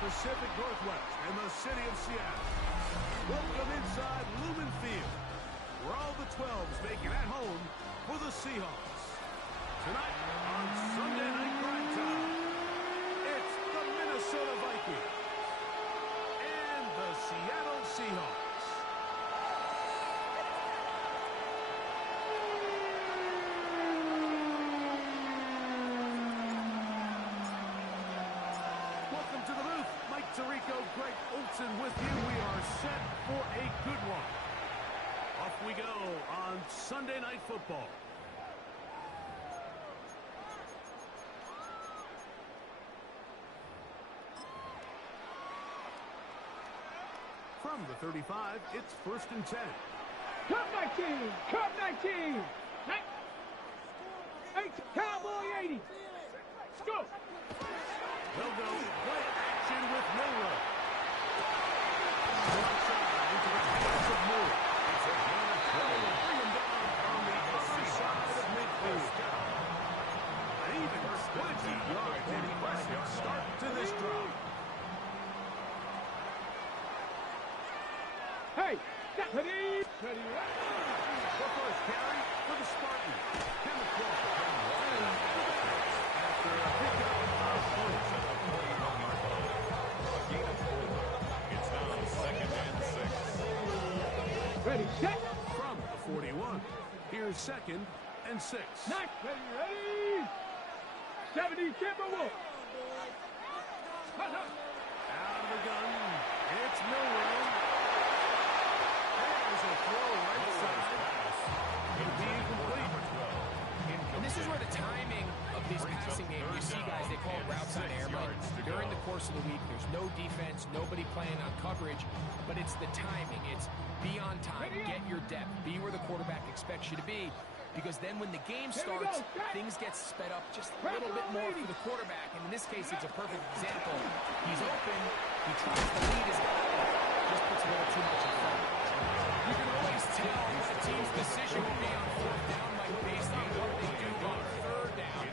Pacific Northwest and the city of Seattle. Welcome inside Lumen Field, where all the 12s make it at home for the Seahawks. Tonight on Sunday Night Primetime, it's the Minnesota Vikings and the Seattle Seahawks. Greg Olsen with you. We are set for a good one. Off we go on Sunday Night Football. From the 35, it's 1st and 10. Cut 19! Cut 19! 8 Cowboy 80! Let's go! They'll go play action with Milrow. An even 20-yard impressive start to this drive. Hey, ready? The first carry for the Spartans. Kenneth Walker. After a pickup of 4. Ready, set. From the 41, here's 2nd and 6. Nice, ready? 70 Timberwolf. Out of the gun, it's Milrow. There's a throw right side. It'll be incomplete. And this is where the timing of this passing game, you see guys, they call it routes on air, but during the course of the week, there's no defense, nobody playing on coverage, but it's the timing. It's be on time, get your depth, be where the quarterback expects you to be, because then when the game starts, things get sped up just a little bit more for the quarterback, and in this case, it's a perfect example. He's open, he tries to lead his guy, just puts a little too much in front. You can always tell the team's decision will be on 4th down, like based on what they do on 3rd down.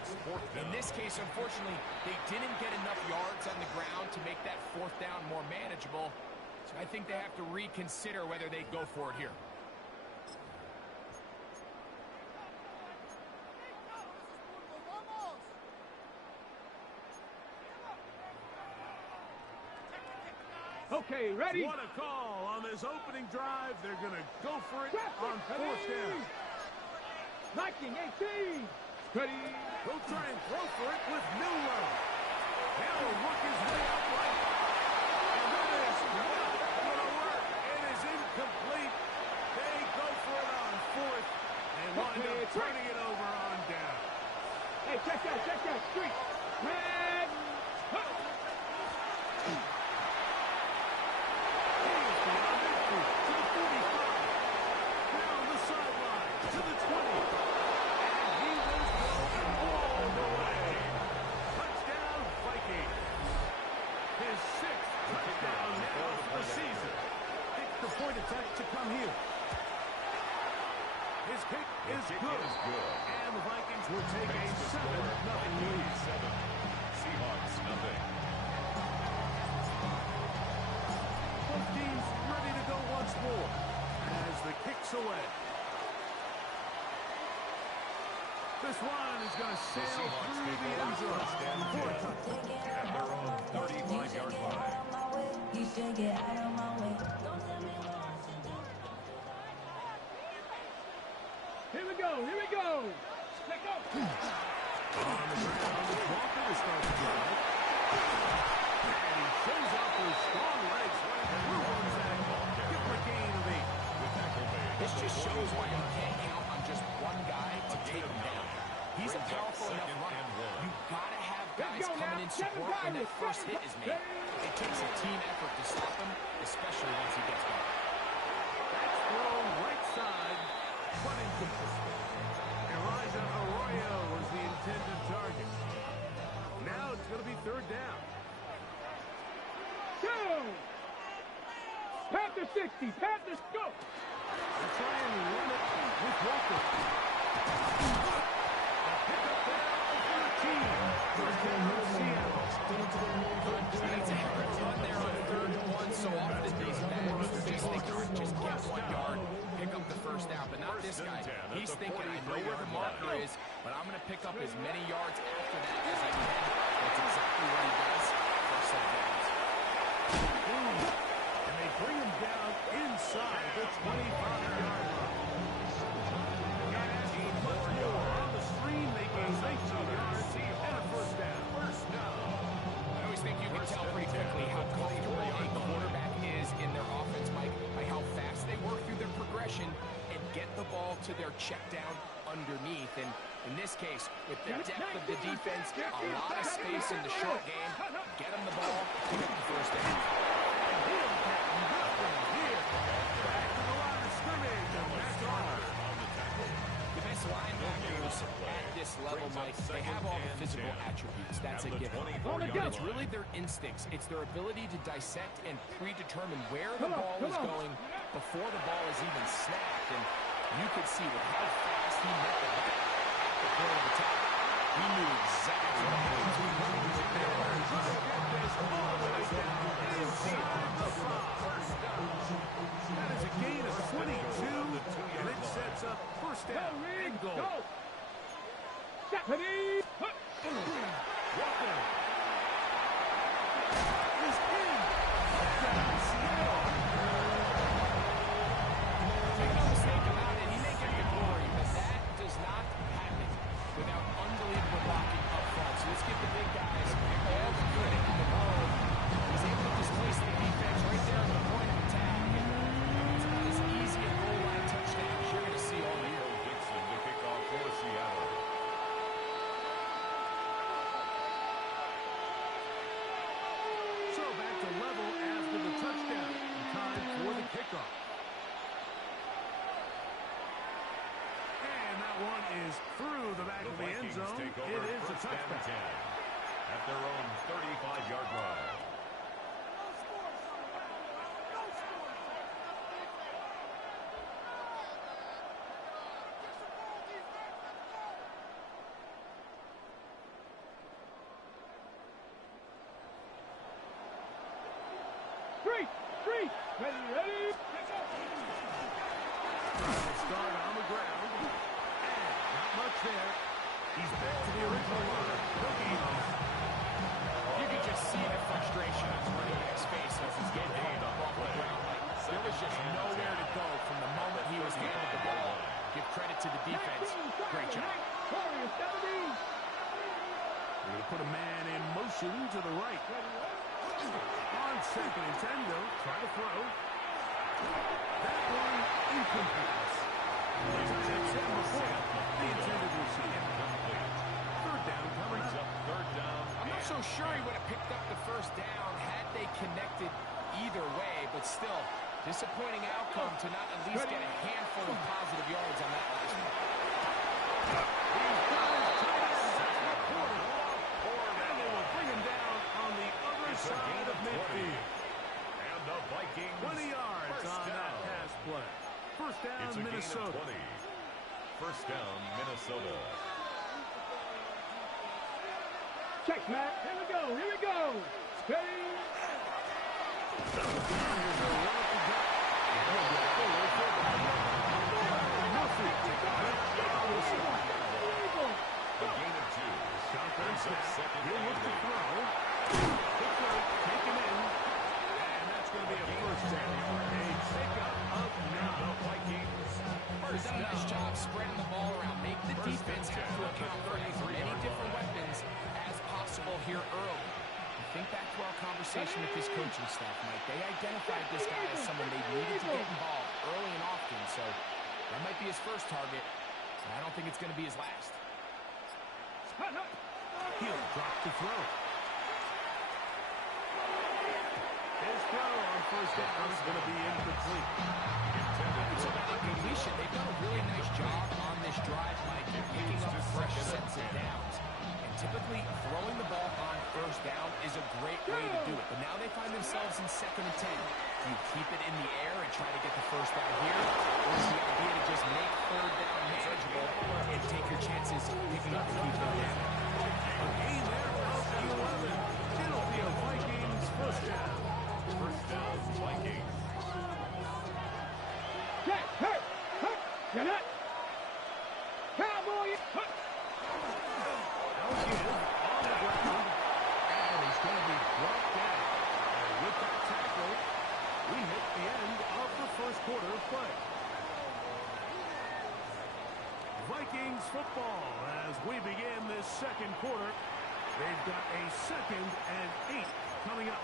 In this case, unfortunately, they didn't get enough yards on the ground to make that 4th down more manageable. So I think they have to reconsider whether they go for it here. Okay, ready? What a call on this opening drive. They're going to go for it on 4th down. Viking 18. Ready? He'll try and throw for it with Milrow. He'll work his way up right. And that is not going to work. It is incomplete. They go for it on 4th and wind up turning it over on down. Hey, check that, street. Red. Attack to come here. His kick is good. And the Vikings will take a 7-0 lead. Seahawks, nothing. Both teams ready to go once more as the kick's away. This one is going to sail through the end zone for a touchdown. At their own 35-yard line. You should get out of my way. Here we go. Let go. On the ground, it's Walker to start the drive. And he shows up with strong legs right through one tackle. Give him a gain of 8. This just shows why you can't count on just one guy to take him down. He's a powerful enough runner. You've got to have guys coming in support when that first hit is made. It takes a team effort to stop him, especially once he gets going. Panther 60. Panthers, go. They're trying to run it with Walker. A pickup there on 13. First down, Seattle. And it's a heck of a run there on 3rd and 1. So often these backs are just thinking, just get 1 yard, pick up the first down. But not this guy. He's thinking, I know where the marker is, but I'm going to pick up as many yards after that as I can. That's exactly what he does. First set of downs. And they bring him down inside the 25-yard line. Not asking much more on the screen, making 19 yards and a first down. I always think you can tell pretty quickly how comfortable a quarterback is in their offense, Mike, by how fast they work through their progression and get the ball to their check down underneath. And in this case, with the depth of the defense, a lot of space in the short game, get them the ball, pick up the first down. Defensive linebackers at this level, Mike, they have all the physical attributes. That's a given. But it's really their instincts. It's their ability to dissect and predetermine where the ball is going before the ball is even snapped. And you could see with how fast he met the back at the point of attack. He knew exactly what he was doing. That is a gain of 22, and it sets up first down and goal. Go. Stephanie. Walker is in. Touchdown, Seattle. Make no mistake about it, he may get the glory, but that does not happen without unbelievable blocking up front. So let's give the big guys all the credit in the world. He's able to displace the defense right there at the point of attack. It's about as easy a goal line touchdown as you're going to see all year. Dixon to kick off for Seattle. So back to level after the touchdown. Time for the kickoff. And that one is through the back of the end Vikings zone. take over It is a first down and touchdown. 10 at their own 35-yard line. Street. Ready. Start on the ground. And not much there. He's back to the original line. You can just see the frustration on the running back's face as he's getting hit up off the ground. There was just nowhere to go from the moment he was handed the ball. Give credit to the defense. Great job. We're going to put a man in motion to the right. On second and 10, though. Try to throw. That one incomplete. As I said before, the intended receiver. Third down coming up. Third down. I'm not so sure he would have picked up the first down had they connected either way, but still, disappointing outcome to not at least get a handful of positive yards on that last one. And they will bring him down on the other side of midfield. And the Vikings 20 yards on that pass play. First down, It's a Minnesota. gain of 20. First down, Minnesota. Check, Matt. Here we go. Steady. A gain of 2. Shotgun snap. Second He'll look to throw. Quick throw, take him in. And that's going to be a first down. A pickup of now. The Vikings. He's done a nice job spreading the ball around. Make the defense have to account for as many different weapons as possible here early. Think back to our conversation with this coaching staff, Mike. They identified this guy as someone they needed to get involved early and often, so that might be his first target, and I don't think it's going to be his last. He'll drop the throw. His throw on first down is going to be incomplete. So that incompletion, they've done a really nice job on this drive by picking up fresh sets of downs. And typically, throwing the ball on first down is a great way to do it. But now they find themselves in 2nd and 10. Do you keep it in the air and try to get the first down here? Or is the idea to just make 3rd down manageable and take your chances picking up the key third down? A gain there of 11. It'll be a Vikings first down. First down, Vikings. Check, hey, hey, you're not. Cowboy, hey. Now give on the ground. And he's going to be brought down. And with that tackle, we hit the end of the first quarter of play. Vikings football as we begin this second quarter. They've got a 2nd and 8 coming up.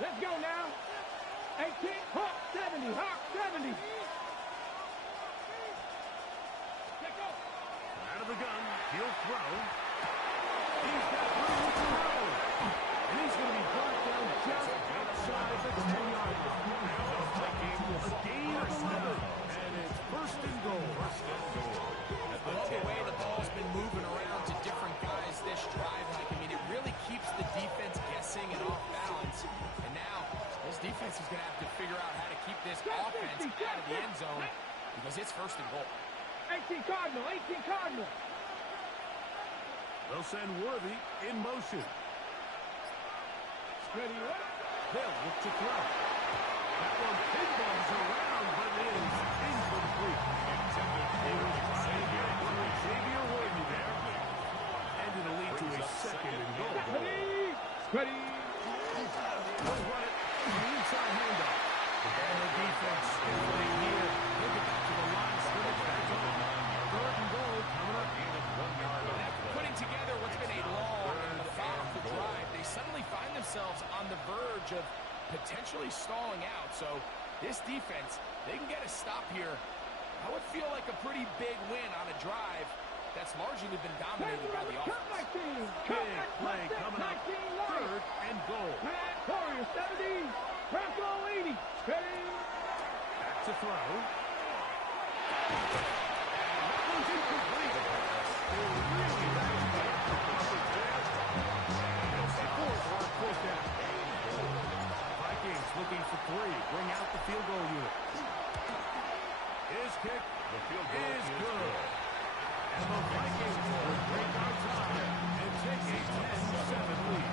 Let's go now. 18, Hawk 70, Hawk 70. Let's go. Out of the gun, he'll throw. He's got room to throw. And he's going to be brought down just outside the 10-yard line. A gain of 7. And it's first and goal. I love the way the ball's been moving around to different guys this drive. Like, I mean, it really keeps the defense guessing and off balance. And now, this defense is going to have to figure out how to keep this offense out of the end zone because it's first and goal. 18 Cardinal, 18 Cardinal. They'll send Worthy in motion. Ready, what? They'll look to throw. That one pinballs around, but it is incomplete. Xavier Worthy there. And it'll lead to a 2nd and goal. Ready. They'll run it. The inside handoff. And the defense is playing here. They'll get back to the line of scrimmage back on. 3rd and goal coming up. Putting together what's been a long and methodical drive, they suddenly find themselves on the verge of potentially stalling out. So this defense, they can get a stop here. I would feel like a pretty big win on a drive that's largely been dominated by the offense. Big play coming up. 3rd and goal. Warrior 70, Bronco 80. Ready. Back to throw. That one's incomplete. Really nice coverage there. It's the 4th down. Vikings looking for 3. Bring out the field goal unit. His kick is good. And the Vikings will break on top and take a 10-7 lead.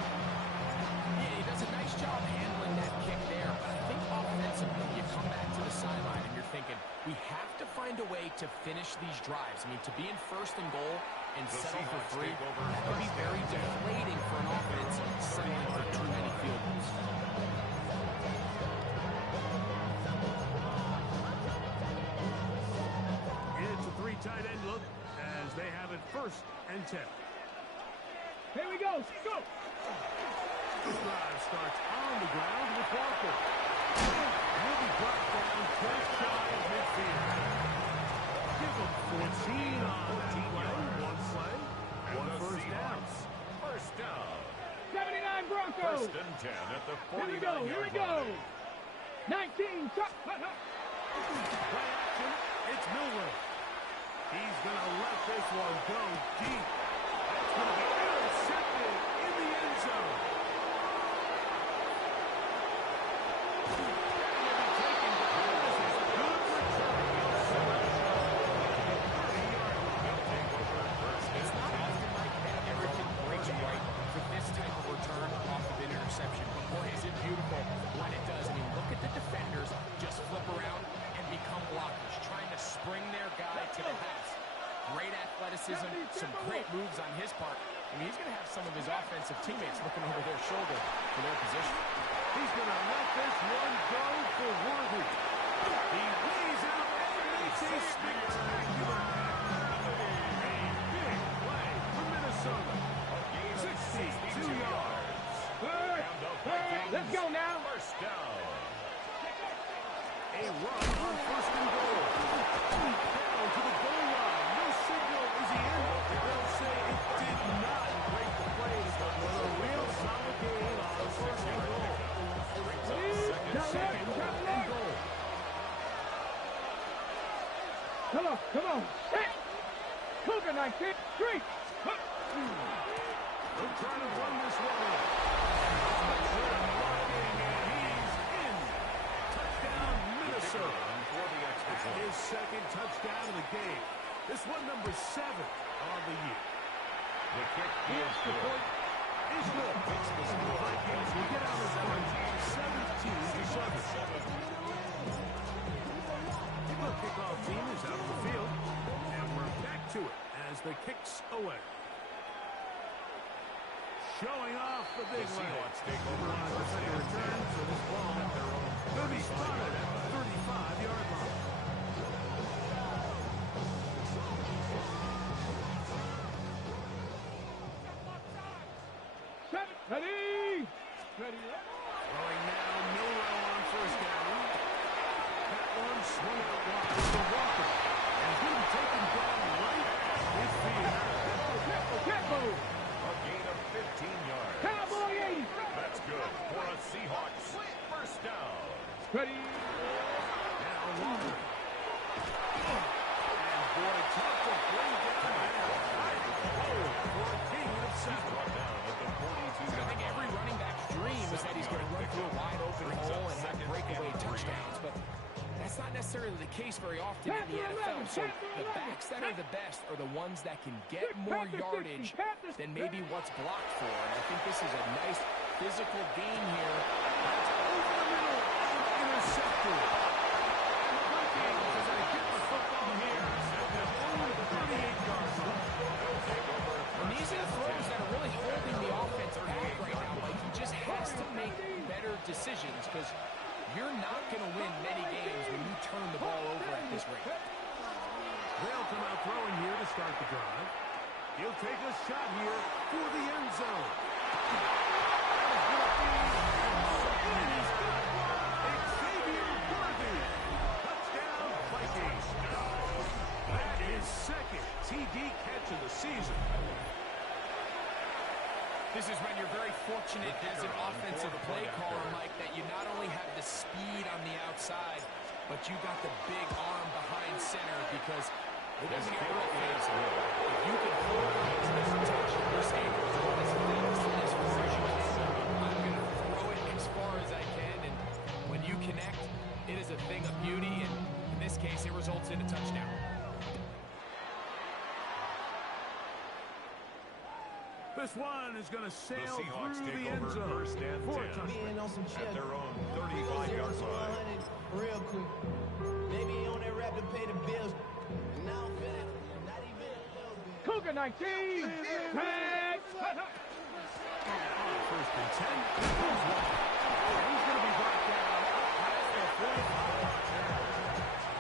Yeah, he does a nice job handling that kick there, but I think offensively you come back to the sideline and you're thinking, we have to find a way to finish these drives. I mean, to be in 1st and goal and settle for 3, that could be very deflating for an offense settling for too many field goals. It's a 3 tight end look as they have it 1st and 10. Here we go. Go. The drive starts on the ground with Walker. He'll be brought down just shy of midfield. Give him 14 on that play. 1 play, 1 first down. First down. 79 Broncos. 1st and 10 at the 49-yard line. Here we go. Here we go. 19. Play action. It's Miller. He's going to let this one go deep. It's going to be intercepted in the end zone. It's not often like that everything breaks right for this type of return off of an interception. But boy, is it beautiful when it does. I mean, look at the defenders just flip around and become blockers, trying to spring their guy to the house. Great athleticism, some great moves on his part. I mean, he's going to have some of his offensive teammates looking over their shoulder for their position. He's going to let this one go for Worthy. He lays out and makes a spectacular tackle. A big play for Minnesota. 62 yards. A run on first and goal. Down to the goal line. No signal. Is he in? They'll say it did not break the plays, but was a real solid gain on first and goal. Second and goal. Come on. Set. Cougar 19. Street. They'll try to run this one in. And he's in. Touchdown, Minnesota. His second touchdown of the game. This one number 7 on the year. The kick is good. Is good. The Vikings will get out of this one 17-7. The kickoff team is out of the field. And we're back to it as the kick's away. Showing off the big leg. Take over on Second return for this ball. Will be spotted at the 35-yard line. Ready. Throwing now, Milrow on first down. That one swung out wide to Walker. And he'll be taken down right at midfield. A gain of 15 yards. Cowboy 80. That's good for a Seahawks first down. Ready. Now Walker. And boy, tough to bring down that. For a gain of 7. Brought down at the 42. I think every running back's dream is that he's going to run through a wide open hole and have breakaway touchdowns, but that's not necessarily the case very often in the NFL. So the backs that are the best are the ones that can get more yardage than maybe what's blocked for. And I think this is a nice physical game here. That's over the middle and intercepted. And the Vikings, as they get the football here, have only the 38-yard line. And these are the throws that are really holding the offense back right now. Like, he just has to make better decisions because you're not going to win many games when you turn the ball over at this rate. They'll come out throwing here to start the drive. He'll take a shot here for the end zone. Xavier Worthy. Touchdown, Vikings. That is second TD catch of the season. This is when you're very fortunate as an offensive play caller, Mike, that you not only have the speed on the outside, but you got the big arm behind center because it doesn't get real fancy. If you can hold on to this attention, you're saying, as fast as far as you can, I'm going to throw it as far as I can, and when you connect, it is a thing of beauty, and in this case, it results in a touchdown. This one is going to sail The Seahawks through take the end over zone. first and 10 at their own 35-yard line. Real quick. They be on that rap to pay the bills. And now I'm feeling not even a little bit. Cougar 19. Tag. First and 10. He's going to be brought down past the 45.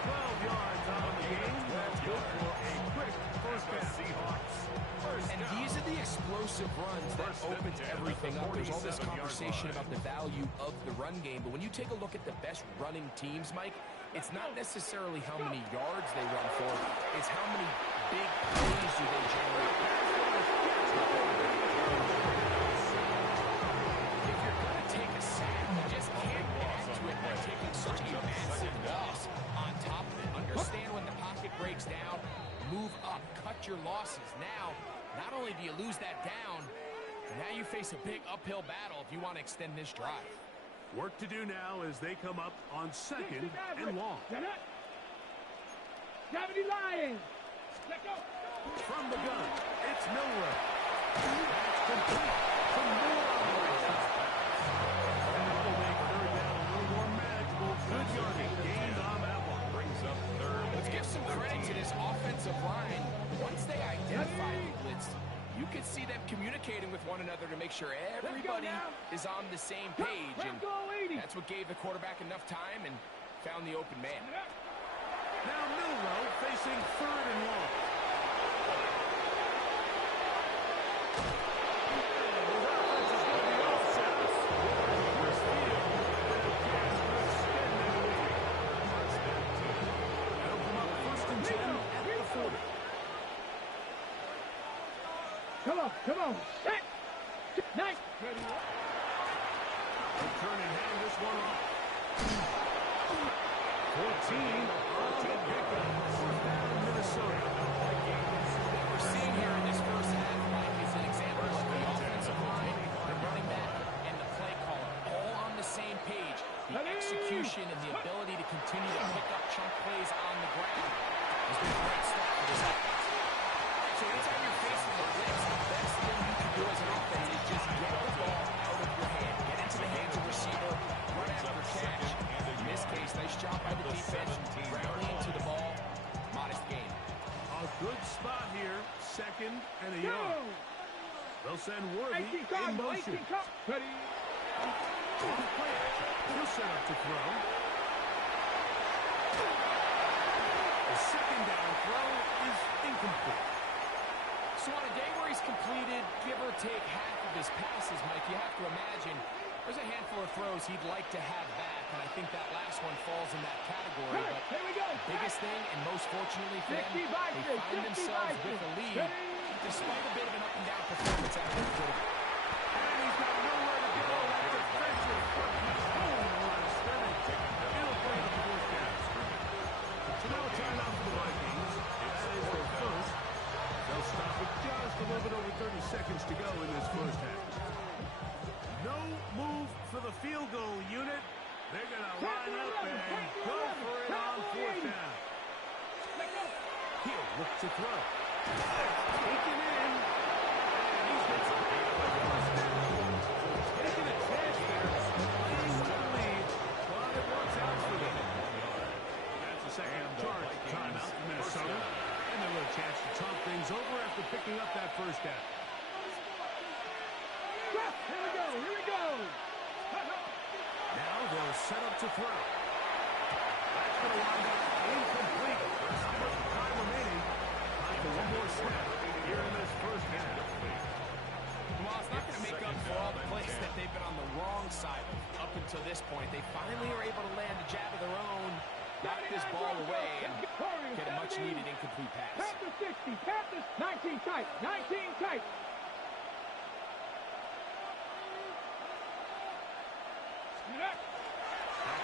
12 yards on the game. That's good for a quick first down. Seahawks. And these are the explosive runs that opens everything up. There's all this conversation about the value of the run game, but when you take a look at the best running teams, Mike, it's not necessarily how many yards they run for, it's how many big plays do they generate. If you're going to take a sack, you just can't add to it by taking such a massive loss on top of it. Understand when the pocket breaks down, move up, cut your losses. Now, not only do you lose that down, but now you face a big uphill battle if you want to extend this drive. Work to do now as they come up on second and long. Gravity Lions. Let go. From the gun, it's Milrow. That's complete to Milrow. And that'll make third down a little more manageable. Good yardage gained on that one. Brings up third. Let's give some credit to this offensive line. Once they identify the blitz, you can see them communicating with one another to make sure everybody is on the same page. And that's what gave the quarterback enough time and found the open man. Now Milrow facing third and long. Come on. Set. Nice. Ready. They'll turn and hand this one off. 14 on the pickup. Fourth down, Minnesota. What we're seeing here in this first half, Mike, is an example of the offensive line, the running back, and the play caller all on the same page. The execution and the ability to continue to pick up chunk plays on the ground has been a great start for this offense. So anytime you're facing the blitz, the best thing you can do as an offense is just get the ball out of your hand. Get into the hands of the receiver, run after catch. In this case, nice job by the defense, grounding into the ball. Modest gain. A good spot here. Second and a yard. They'll send Worthy in motion. Ready. He'll set up to throw. The second down throw is incomplete. So on a day where he's completed, give or take half of his passes, Mike, you have to imagine there's a handful of throws he'd like to have back, and I think that last one falls in that category. Hey, but here we go. the biggest thing, and most fortunately for them, they find themselves with the lead, despite a bit of an up-and-down performance out of their quarterback. And he's got nowhere to go. That defensive front is home on a scrimmage. It'll play the fourth down. So now a timeout for the Vikings. That is their first. They'll stop with just a little bit over 30 seconds to go in this first half. No move for the field goal unit. They're going to line up and go for it on fourth down. He'll look to throw. Taken in. And he's got some gain on the first down. Taking a chance there. Playing with the lead. But it works out for them. That's the second charge timeout for Minnesota. And a little chance to talk things over after picking up that first down. Here we go. Now they'll set up to throw. That's going to wind up incomplete. There's not much time remaining. Time for one more snap here in this first half. Well, it's not going to make up for all the plays that they've been on the wrong side of up until this point. They finally are able to land a jab of their own, knock this ball away, and get a much-needed incomplete pass. Panther 60, Panther 19 tight, 19 tight. Back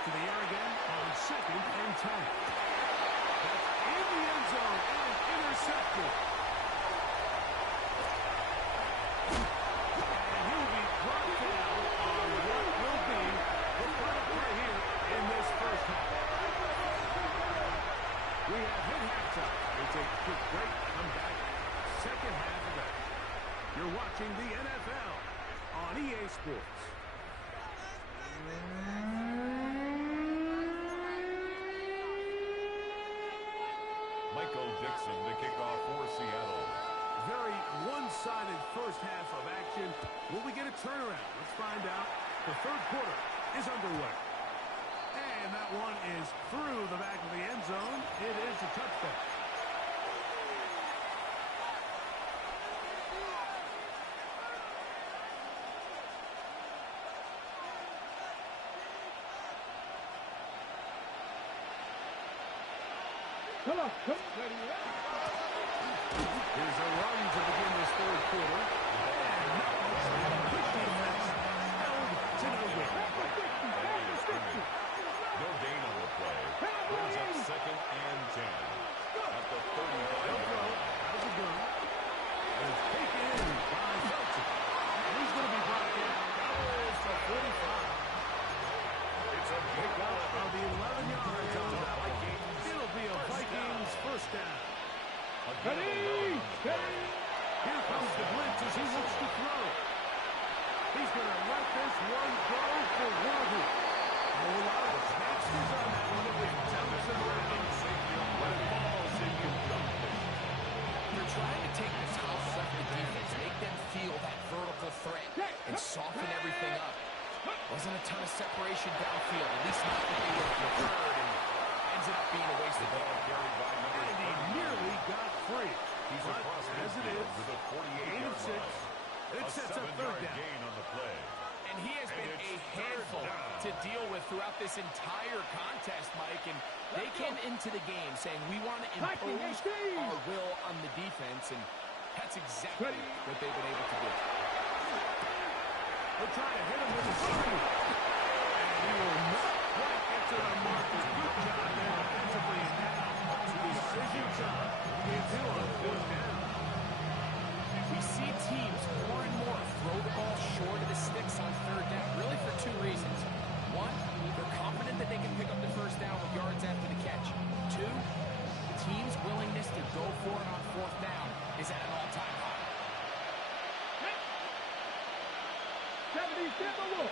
to the air again on second and 10. That's in the end zone and intercepted. And he'll be brought down on what will be the final play here in this first half. We have hit halftime. We'll take a quick break, come back, second half of that. You're watching the NFL on EA Sports. Michael Dixon to kick off for Seattle. Very one-sided first half of action. Will we get a turnaround? Let's find out. The third quarter is underway. And that one is through the back of the end zone. It is a touchdown. Come on. Here's a run to begin this third quarter. And quick defense held to no good. No gain on the play. Brings up second and 10. At the 35-yard line. How's it going? And it's taken in by Felton. And he's going to be brought down. That is the 45. It's a pickup of the 11 yards on that one. It'll be a Vikings first down. Ready. Here comes the blitz as he looks to throw. He's going to let this one go for Worthy. A lot of chances on that one. It was bouncing around. But it falls incomplete. They're trying to take the top off the defense, make them feel that vertical threat, and soften everything up. Wasn't a ton of separation downfield, at least not that they were preferred, and ends up being a waste of ball carried by number 30. And he nearly got free. He's But across as it is, with a 48-yard gain of 6. It sets up third down. Gain on the play. And he has been a handful to deal with throughout this entire contest, Mike. And they came into the game saying, we want to impose our will on the defense. And That's exactly what they've been able to do. They're trying to hit him with a three. And he will not quite get to the marker. Good job there defensively. And now to decision time. He gets him on fourth down. We see teams more and more throw the ball short of the sticks on third down, really for two reasons. One, they're confident that they can pick up the first down with yards after the catch. Two, the team's willingness to go for it on fourth down is at an all-time high. 77 Wolf.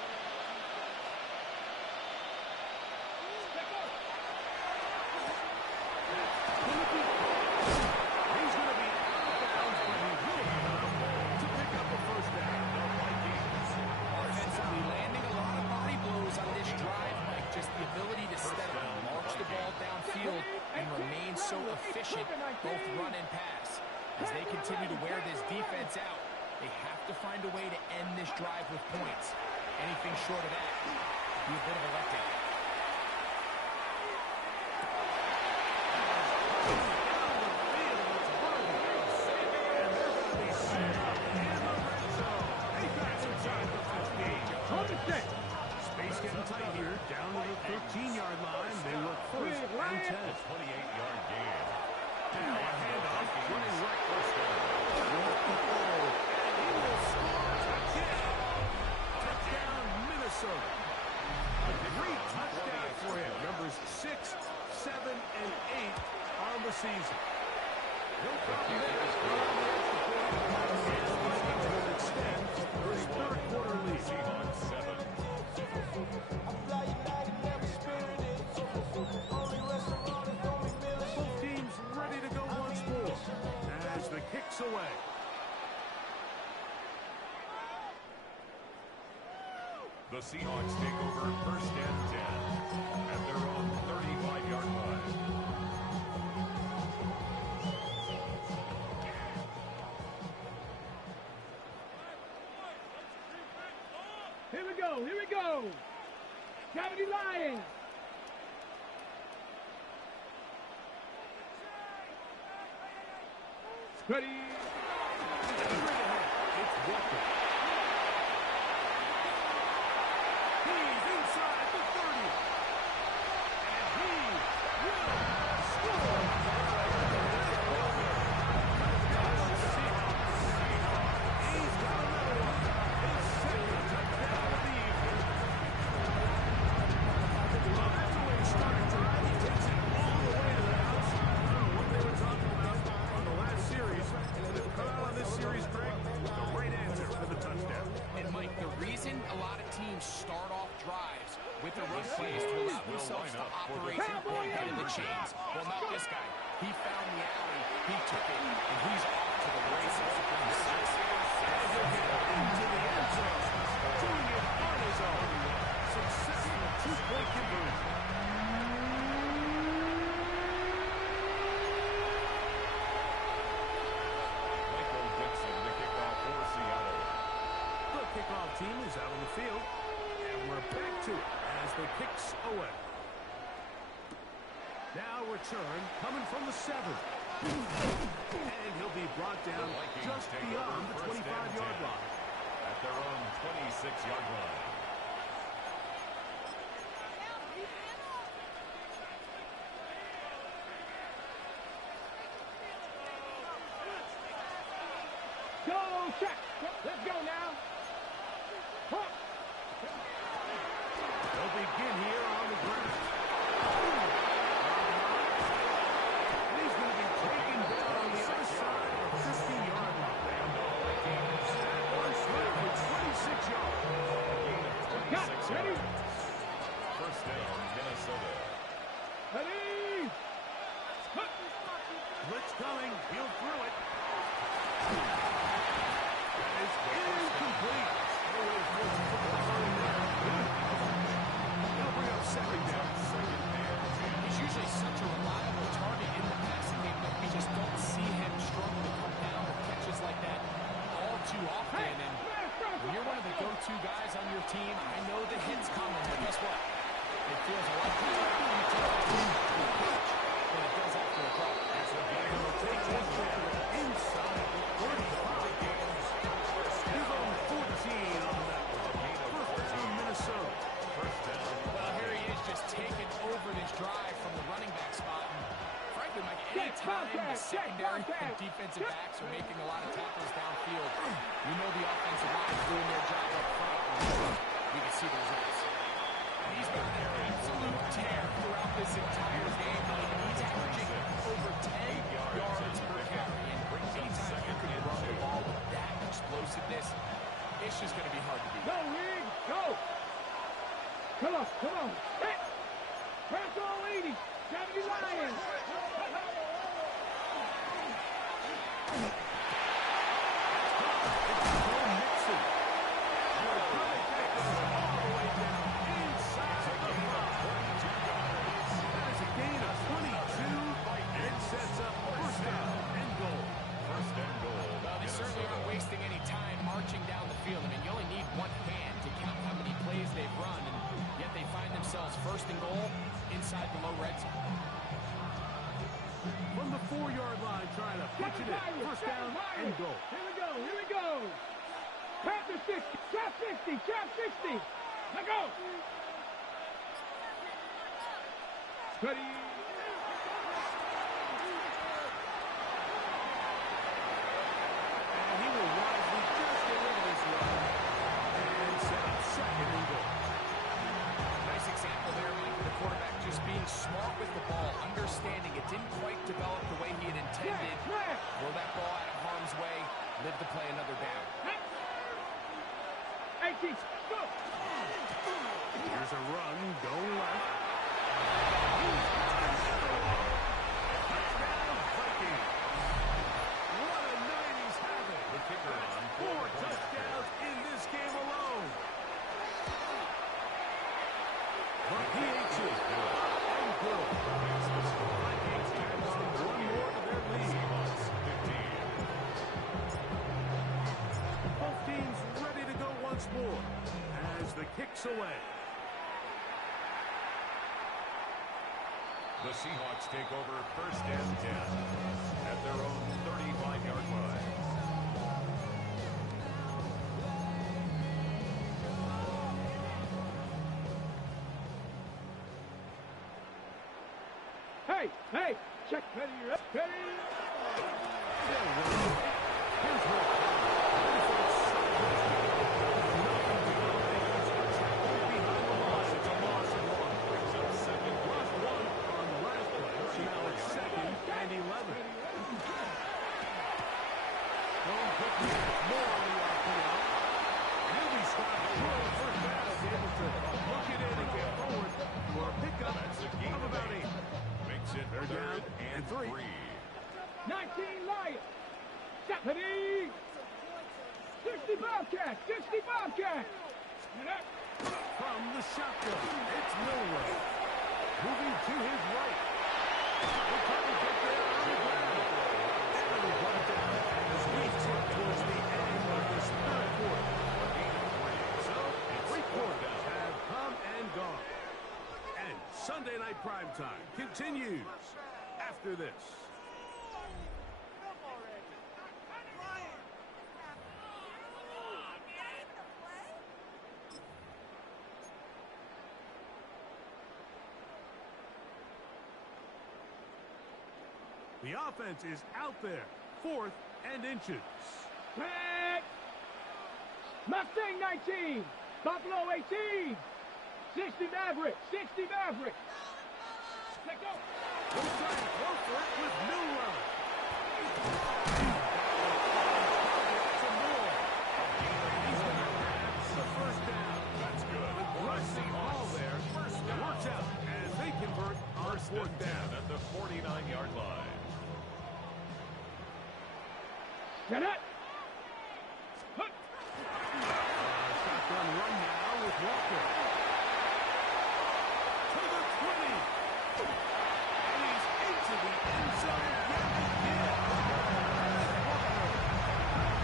He's going to be out of bounds, but he will be able to pick up a first down. The Vikings Offensively landing a lot of body blows on this drive, Mike. Just the ability to steadily march the ball downfield and remain so efficient, both run and pass. As they continue to wear this defense out, they have to find a way to end this drive with points. Anything short of that would be a bit of a letdown. Space getting tight here, down to the 13-yard line. They look first and 10. 28-yard gain. Now a handoff, running right first down. And he will score touchdown. Touchdown, Minnesota. A great touchdown for him. Numbers 6, 7, and 8 on the season. No problem there. And the Vikings will extend their third quarter lead. Seahawks 7. Both teams ready to go once more as the kick's away. The Seahawks take over first and 10 at their own 35-yard line. Here we go. Here we go. Cavity Lions. Ready. It's Walker. He's inside the 30. And he will score. He's got another one. His second touchdown of the evening. Well, that's the way he started drive. He takes it all the way to the house. I don't know what they were talking about on the last series. The call on this series, Greg, the right answer for the touchdown. And Mike, the reason a lot of teams start off drives with the run plays to allow themselves to operate ahead of the chains. Well, not this guy. He found the alley, he took it, and he's off to the races. Into the end zone, doing it on his own. Successful two-point conversion. Michael Dixon, the kickoff for Seattle. The kickoff team is out on the field, and we're back to it as the kick's away. Now return coming from the 7. And he'll be brought down The Vikings just take beyond over the first and 25-yard 10 line. at their own 26-yard line. Go, check. Let's go now. Huh. They'll begin here on the ground. And he's going to be taken down on the other side of the 15-yard line. That one through for 26 yards. Gain of 26 Ready? yards. First down, Minnesota. Ready. Huh. Blitz coming. He'll throw it. That is incomplete. They'll bring up second down. He's usually such a reliable target in the passing game, but we just don't see him struggle to come down with catches like that all too often. And when you're one of the go-to guys on your team, I know the hit's coming, but guess what? It feels a lot better when you take the team to the pitch than it does off the will go. As the game will take this ball inside the 35 games. Give them 14 on that one. First down, Minnesota. First down. Well, here he is just taking over this drive from the running back spot. And frankly, Mike, any time the secondary and defensive backs are making a lot of tackles downfield, you know the offensive line is doing their job up front. You can see the results. And he's been on an absolute tear throughout this entire game. He's averaging over 10 yards per carry. And anytime you can run the ball with that explosiveness, it's just going to be hard to beat. Go, Reed, go. Come on, come on. Hit. Press all 80. 70 Lions. Certainly aren't wasting any time marching down the field. I mean, you only need one hand to count how many plays they've run, and yet they find themselves first and goal inside the low red zone. From the 4-yard line, trying to pitch it in. First down and goal. Here we go, here we go. Panther 60, trap 60, trap 60. Let go. Ready. Smart with the ball, understanding it didn't quite develop the way he had intended. Throw that ball out of harm's way, live to play another down. 18, go! Here's a run, going left. Touchdown, Vikings! What a night he's having! The kicker on 4 touchdowns in this game alone. But he ain't too good. Vikings tack on one more to their lead. Both teams ready to go once more as the kick's away. The Seahawks take over first and 10 at their own 35-yard line. Hey, check. Ready, ready. Here's what They're down and 3. 19 Lions. Ready. 60 Bobcats. 60 Bobcats. From the shotgun, it's Milrow. Moving to his right. We're trying to get there on the ground. And we brought down as we tip towards the end of this third quarter. So, 3 quarters have come and gone. And Sunday Night Primetime continues after this. The offense is out there, 4th and inches. Back. Mustang 19. Buffalo 18. 60 Maverick. 60 Maverick. Let go. We'll try and go for it with Milrow. Some more. He's going to grab the first down. That's good. Rushing ball there. First down. Works out as they convert on 4th down. At the 49-yard line. Get it. Shotgun run now with Walker. To the 20. And he's into the end zone yet again. Walker.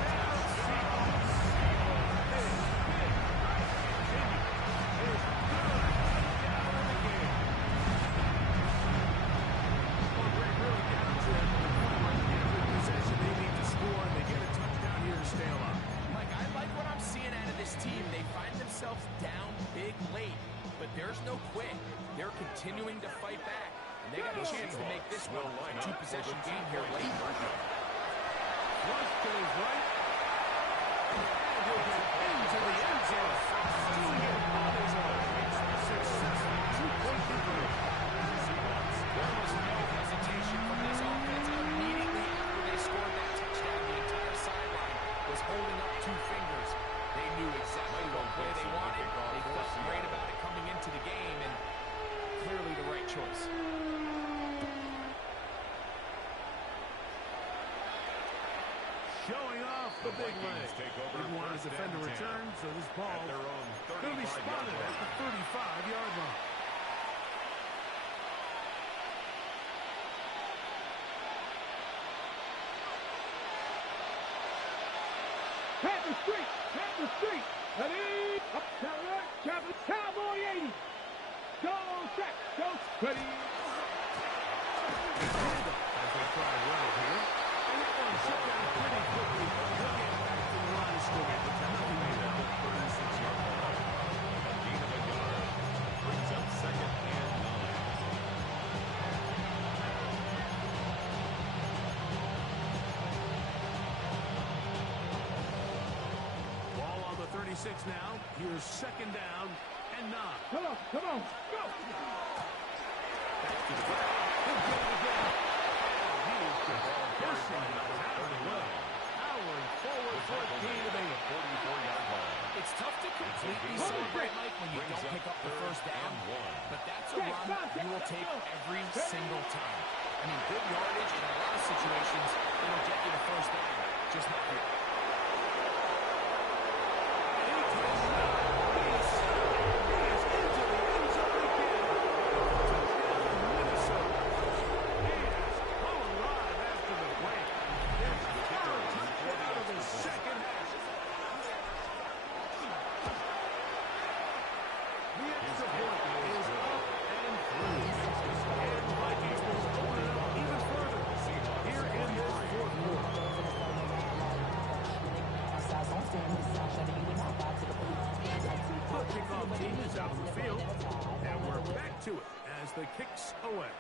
Down Seahawks. His big continue. His third touchdown of the game. Oh, Greg really themselves down big late, but there's no quit. They're continuing to fight back, and they got a chance to make this one a two-possession game here late. Flush to his right. And he'll get into the end zone. Doing it on his own. Successful two-point conversion. There was no hesitation from this offense. Immediately after they scored that touchdown, the entire sideline was holding up two fingers. They knew exactly what play they wanted. They felt great about it coming into the game, and clearly the right choice. Showing off the big leg. Didn't want his defender return, so this ball will be spotted at the 35-yard line. Panther Street, ready, up, Cowboy 80, go, check, go, ready. As they try to run it here. And that one shut down pretty quickly. He'll get back to the line of scrimmage. He made that 36-yard line. A gain of a yard brings up 2nd and 9. Ball on the 36 now. Here's 2nd down and 9. Come on, go. Back to the ground. He'll get it again. He is piercing the pattern well. Powering forward for a gain of 8. 44-yard line. It's tough to completely celebrate, Mike, when you don't pick up the first down, but that's a run you will take every single time. I mean, good yardage in a lot of situations, it'll get you the first down, just not here. Kickoff team is out on the field, and we're back to it as the kicks away.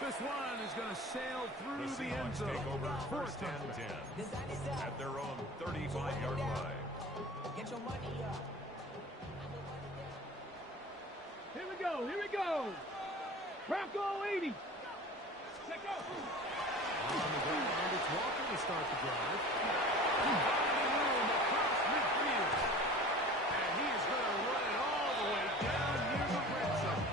This one is going to sail through the end Seahawks zone take over for a 1st and touchdown. 10 at their own 35-yard line. Get your money up. Here we go. Bronco 80. Let's go. On the ground, it's Walker to start the drive. Finding room across midfield. And he is going to run it all the way down near the red zone.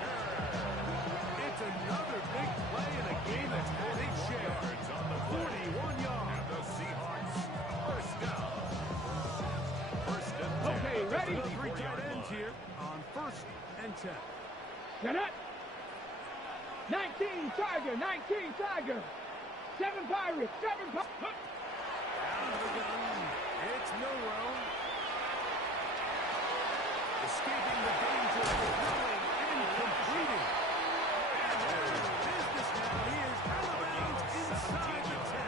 It's another big play in a game that's had its share. It's on the 41 yards. And the Seahawks first down. 1st and 10. Okay, ready? The 3 tight ends here on 1st and 10. Get up. 19 Tiger. 7 Pirates. Out of the gun. It's Milrow. Escaping the danger of throwing and completing. And there's business now. He is out of bounds inside the 10.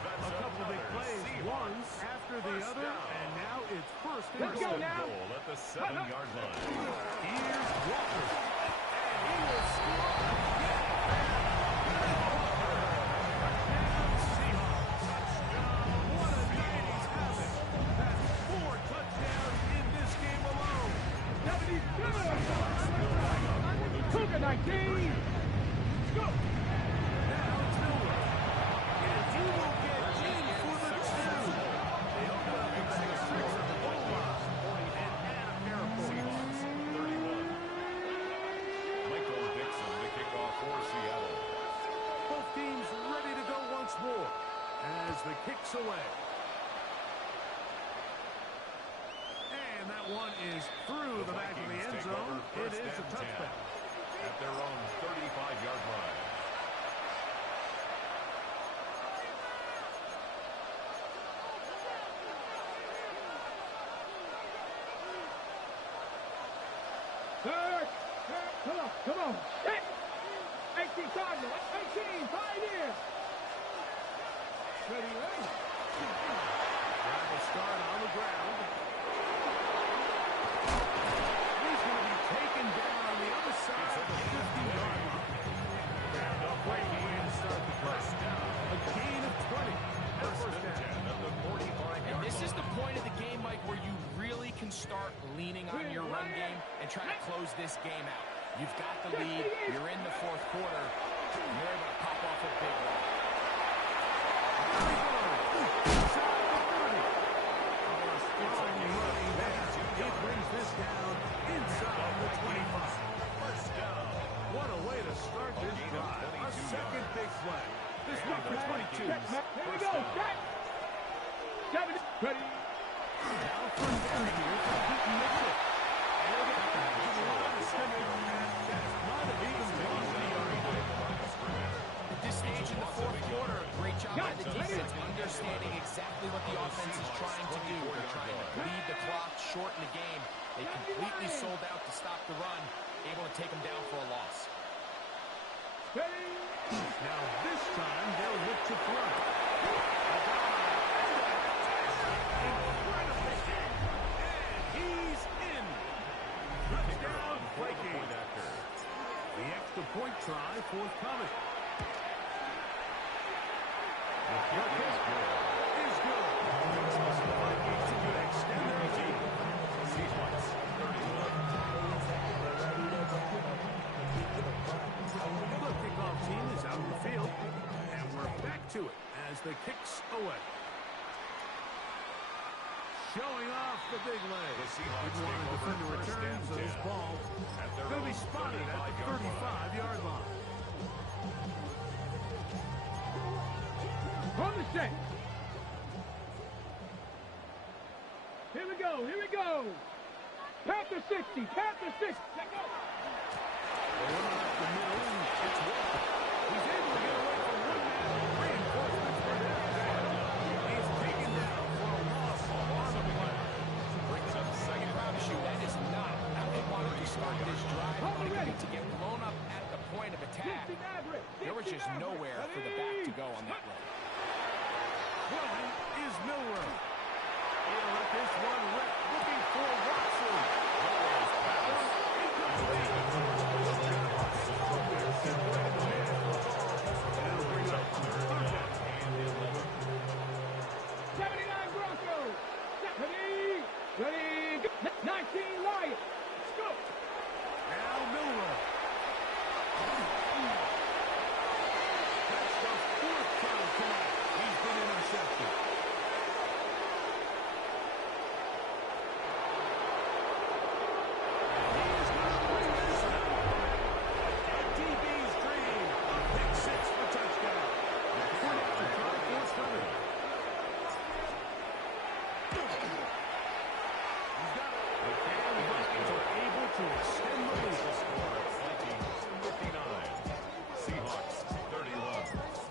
A couple big plays, one after the other, and now it's 1st and Let's go goal. now. Goal at the 7-yard line. Here's Walker. And he will score again. What a night he's having. That's 4 touchdowns in this game alone. 77. Cougar 19. Go. Now it's Miller. And he will get in for the 2. They open up the 6 of the goal line. And add a pair of points. 31. Michael Dixon to kick off for Seattle. Both teams ready to go once more as the kick's away. And that one is through the back of the end zone. It is a touchdown. At their own 35-yard line. Third. Come on. Hit. 18 Cardinal. 18 Pioneer. Ready. Grab a start on the ground. on your run game and try to close this game out. You've got the lead. You're in the fourth quarter. You're able to pop off a big one. He brings this down inside the 25. First down. What a way to start this drive. A second big play. This one for 22. Here we go. Set. 7. Ready. Now from down here for Keaton Mitchell. And the back to the line of scrimmage. Might have even lost the yard. At this stage in the fourth quarter, great job by the defense understanding exactly what the offense is trying to do. They're trying to bleed the clock, shorten the game. They completely sold out to stop the run, able to take them down for a loss. Ready. Now this time they'll look to throw. Incredible. And he's in. Touchdown, Vikings. The extra point try forthcoming. The kick is good. The Vikings are going to extend their lead. Seahawks, 31. The kickoff team is out in the field, and we're back to it as the kick's away. Showing off the big leg. The Seahawks Good one take over defender first return, and so this 10. ball At their going to be own spotted at the 35-yard line. On the set. Here we go. Here we go. Panther 60. Panther 60. Let go. Up the middle, it's Walker. He's able to get away from one man. Reinforcements for him. He's taken down for a loss on the play. Brings up I second. can promise you that is not how they wanted to start this drive. They wanted to get blown up at the point of attack. 60 Maverick. There was just nowhere for the back to go on that run. Throwing is Milrow. He'll let this one rip, looking for Watson. Milrow's pass. Incomplete. It'll bring up third down and 11. 79 Broncos. Ready. Ready. 19 Lions. Let's go. Now Milrow. That's the fourth time tonight he's been intercepted. He is going to bring this home. A DB's dream. A pick six for touchdown. Point after try forthcoming. He's got it. And the Vikings are able to extend the lead. Vikings, 59. Seahawks, 31.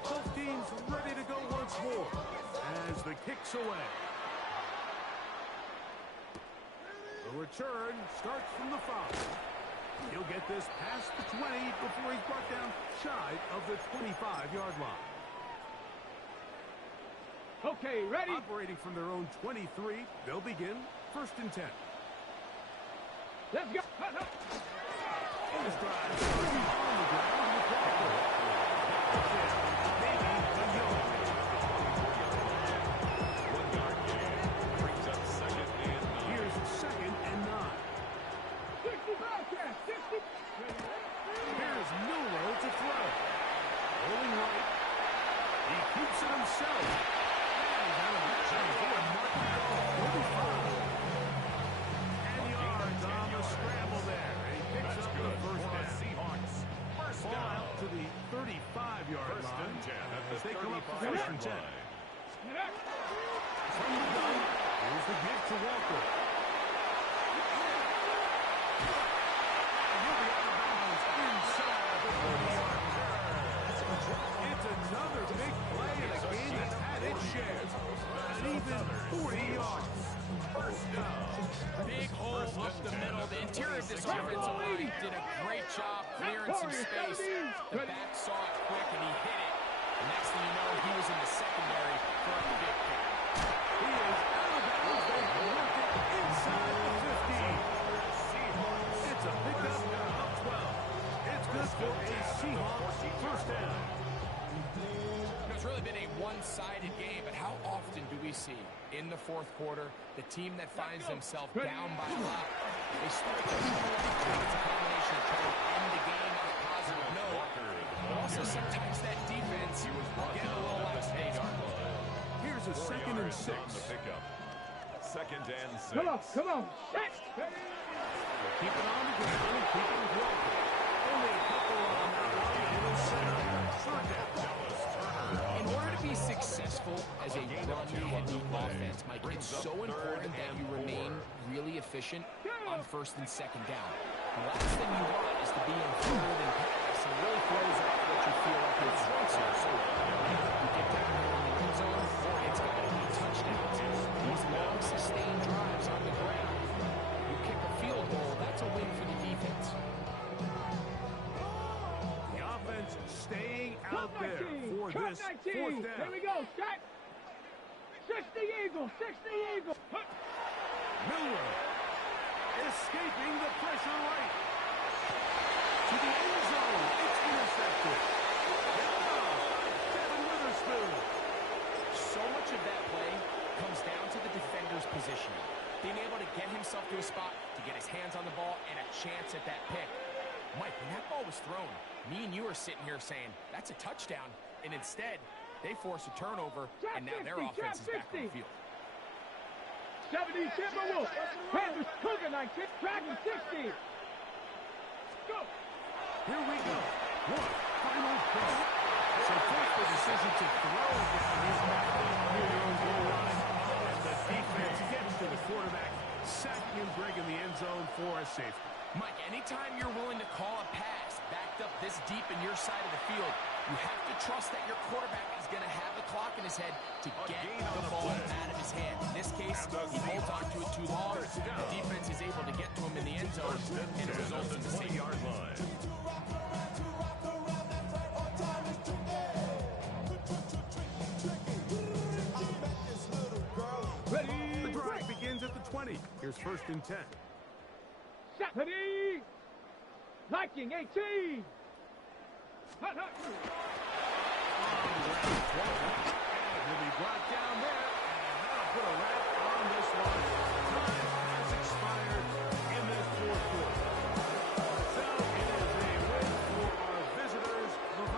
Both teams ready to go once more as the kick's away. The return starts from the 5. He'll get this past the 20 before he's brought down shy of the 25-yard line. Okay, ready. Operating from their own 23, they'll begin first and 10. Let's go. This drive starts on the ground with Walker. Maybe a yard. 1 yard gain. Brings up second and 9. Here's second and 9. 60 Bobcats. 60. Here's Milrow to throw. Rolling right. He keeps it himself. And he's out of bounds. Going marking it off. 35. And yards on the scramble there. And he picks That's up good the first for down. Seahawks. First Ball down. out to the 35-yard First line. and 10 at the As they come up for 35-yard first and 10. line. From the gun, here's the give to Walker. And he'll be out of bounds inside the 40-yard line. It's another big play in a game that's had its share. An even 40 yards. First down. Big hole up the middle. The interior of this offensive line did a great job clearing some space. The back saw it quick and he hit it. The next thing you know, he was in the secondary for a big kick. He is out of bounds. They block it inside the 15. It's a pickup of 12. It's good for a Seahawks first down. it's really been a one-sided game, but how often do we see in the fourth quarter the team that finds themselves down by a lot, they start to come along. It's a combination of trying to end the game on a positive note, but also sometimes that defense get a little lackadaisical. Here's a 2nd and 6. On the pickup. 2nd and 6. Come on, come on. Six. Keep it on the ground, keep it walking. Only a couple on that one. It'll set up 3rd down. In order to be successful as a run-heavy offense, Mike, it's so important that you remain really efficient on 1st and 2nd down. The last thing you want is to be in 3rd and pass and really throws off what you feel like your strengths are. So you get down there in the end zone, it's got to be touchdowns. These long, sustained drives on the ground, you kick a field goal, that's a win for the defense. The offense staying out there for this 4th down. Here we go. Set. 60 Eagles. 60 Eagles. Miller escaping the pressure right to the end zone. It's intercepted. Kevin Witherspoon. So much of that play comes down to the defender's positioning. Being able to get himself to a spot, to get his hands on the ball, and a chance at that pick. Mike, when that ball was thrown, me and you are sitting here saying, that's a touchdown. And instead, they force a turnover, and now their offense is back on the field. 70 Timberwolves. Panthers Cougar 19. Dragon 60. Go. Here we go. One final play. So take the decision to throw down his back near the own goal line. And the defense gets to the quarterback, sacking him, breaking the end zone for a safety. Mike, anytime you're willing to call a pass backed up this deep in your side of the field, you have to trust that your quarterback is going to have the clock in his head to get the ball out of his hand. In this case, he holds on to it too long. The defense is able to get to him in the end zone, and it results in the 20-yard line. Ready? The drive begins at the 20. Here's 1st and 10. Ready. Viking 18. Hut, hut.